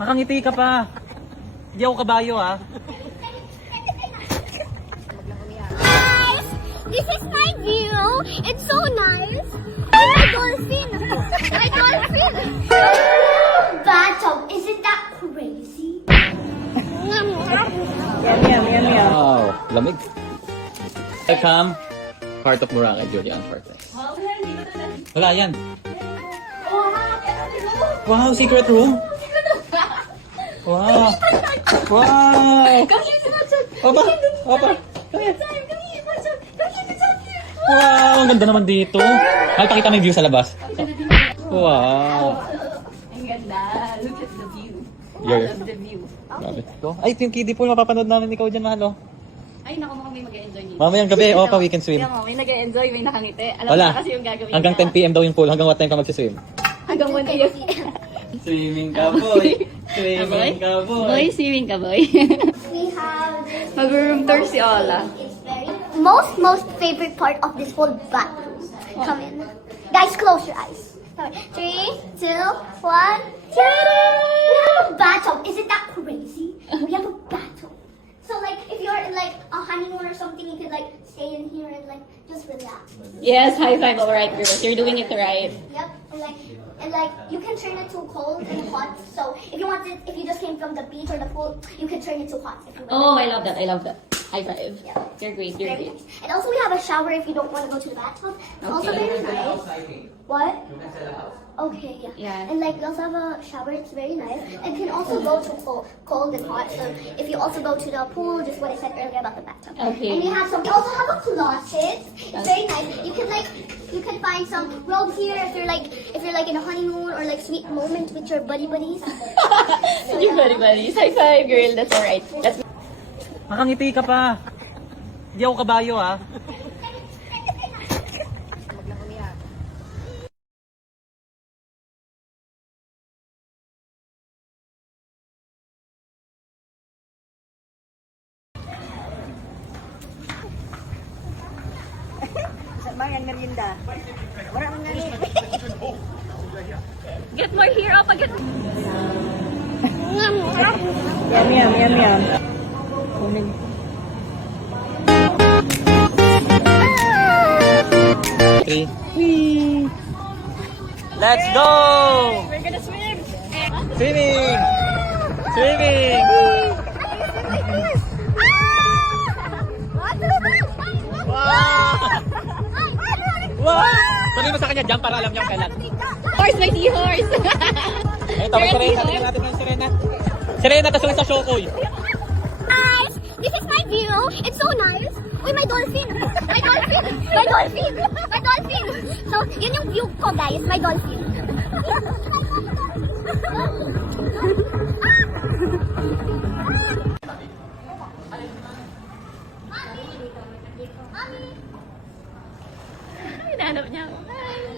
Makangiti ka pa. Hindi ako kabayo ha. Guys, this is my view. It's so nice. Oh, my dolphin. My dolphin. Bathtub, isn't that crazy? Wow, lamig. Welcome. Part of Boracay, Julian Fortes. Wala yan. Wow, secret room. Wow. Wow. Opa, opa. Wow, ang ganda naman dito. Pakita mo yung view sa labas. Wow. Ang ganda. Look at the view. Yeah. Love the view. Grabe. Ay, ito yung kiddie pool. Mapapanood namin ikaw dyan, mahal. Oh. Ay, naku, mukhang may mag-e-enjoy nito. Mamayang gabi, opa, we can swim. Kaya mo, may nag-e-enjoy, may nakangiti. Alam Wala. mo kasi yung gagawin Hanggang 10 p.m. daw yung pool. Hanggang what time ka magsiswim? Hanggang 1 a.m. Swimming ka, boy. Swimming ka, Boy, swimming ka, boy. We have this. Mag-room tour si Ola. It's very most favorite part of this whole bathroom. Come in. Guys, close your eyes. 3, 2, 1. We have a bathtub. Isn't that crazy? We have a bathtub. So like if you're in like a honeymoon or something, you could like stay in here and like just relax. Yes, high five. All right, girls. You're doing it right. Yep. And like you can turn it to cold and hot. So if you wanted, if you just came from the beach or the pool, you could turn it to hot if you want. Oh, I love that. I love that. High five. Yeah. You're great. You're Very great. nice. And also we have a shower if you don't want to go to the bathtub. It's also Okay. very nice. What? Okay, yeah. Yeah. And like we also have a shower, it's very nice. And can also go to cold and hot. So if you also go to the pool, just what I said earlier about the bathtub. Okay. And we also have a closet. It's very nice. You can find some robes here if you're like in a honeymoon or like sweet moment with your buddies. You're very buddies. High five, girl. That's all right. That's Makangiti ka pa. Hindi ako kabayo ha. Get more here, Opa. Get Yum. Three. Let's go! We're gonna swim. Swimming! Swimming! Wow! Wow! Sabi mo sa kanya, jump para alam niya kung kailan. Horse, my seahorse. Ito, may Serena. Tingnan natin ng Serena. Serena, tapos lang sa Shokoy. Guys, this is my view. It's so nice. Uy, my dolphin. My dolphin. My dolphin. My dolphin. So, yun yung view ko, guys. My dolphin. Hinahanap niya ako. Hi.